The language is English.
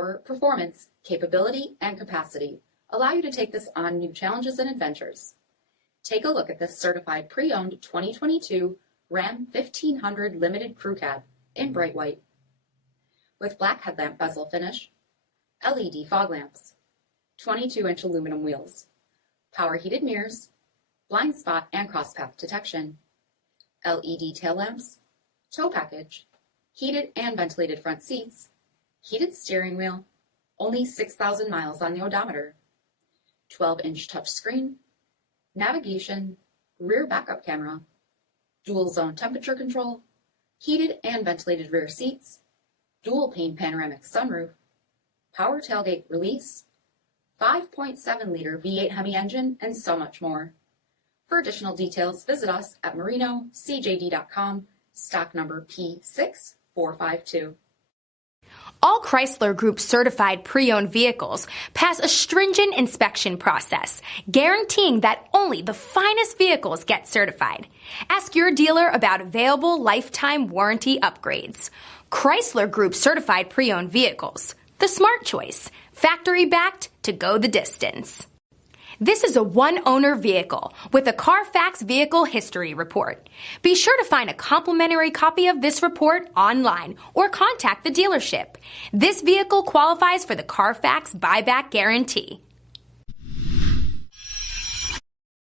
power, performance, capability, and capacity allow you to take this on new challenges and adventures. Take a look at this certified pre-owned 2022 Ram 1500 Limited Crew Cab in bright white. With black headlamp bezel finish, LED fog lamps, 22-inch aluminum wheels, power heated mirrors, blind spot and crosspath detection, LED tail lamps, tow package, heated and ventilated front seats, heated steering wheel, only 6,000 miles on the odometer, 12-inch touchscreen, navigation, rear backup camera, dual zone temperature control, heated and ventilated rear seats, dual pane panoramic sunroof, power tailgate release, 5.7-liter V8 Hemi engine, and so much more. For additional details, visit us at marinocjd.com, stock number P6452. All Chrysler Group certified pre-owned vehicles pass a stringent inspection process, guaranteeing that only the finest vehicles get certified. Ask your dealer about available lifetime warranty upgrades. Chrysler Group certified pre-owned vehicles, the smart choice, factory backed to go the distance. This is a one-owner vehicle with a CARFAX vehicle history report. Be sure to find a complimentary copy of this report online or contact the dealership. This vehicle qualifies for the CARFAX buyback guarantee.